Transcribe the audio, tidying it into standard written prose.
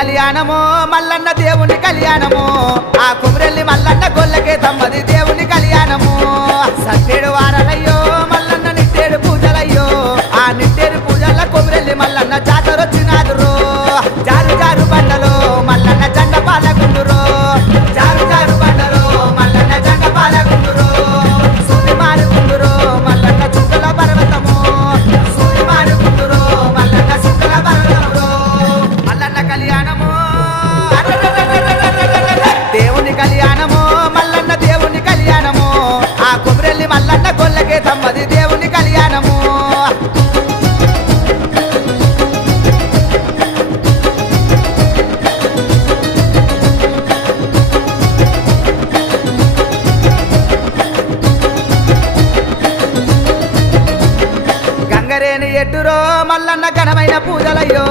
కళ్యాణమో మల్లన్న దేవుని కళ్యాణమో ఆ కుమరెల్లి మల్లన్న గొల్లకే తమ్మది దేవుని కళ్యాణమో సట్టేడు వారలయ్యో మల్లన్న నిట్టేడు పూజలయ్యో ఆ నిట్టేడు పూజల కుమరెల్లి మల్లన్న జాతరొచ్చినాదురో జారు జారు బండలో మల్లన్న జెండ పాలగుండురో జారు జారు బండలో మల్లన్న జెండ పాలగుండురో సూది మారుకుందురో మల్లన్న చుక్కల పర్వతము సూది మారుకుందురో మల్లన్న చుక్కల పర్వతము మల్లన్న కళ్యాణము దేవుని కళ్యాణము మల్లన్న దేవుని కళ్యాణము ఆ కుమరెల్లి మల్లన్న గొల్లకే తమ్మది దేవుని కళ్యాణము గంగరేని ఎట్టురో మల్లన్న ఘనమైన పూజలయ్యో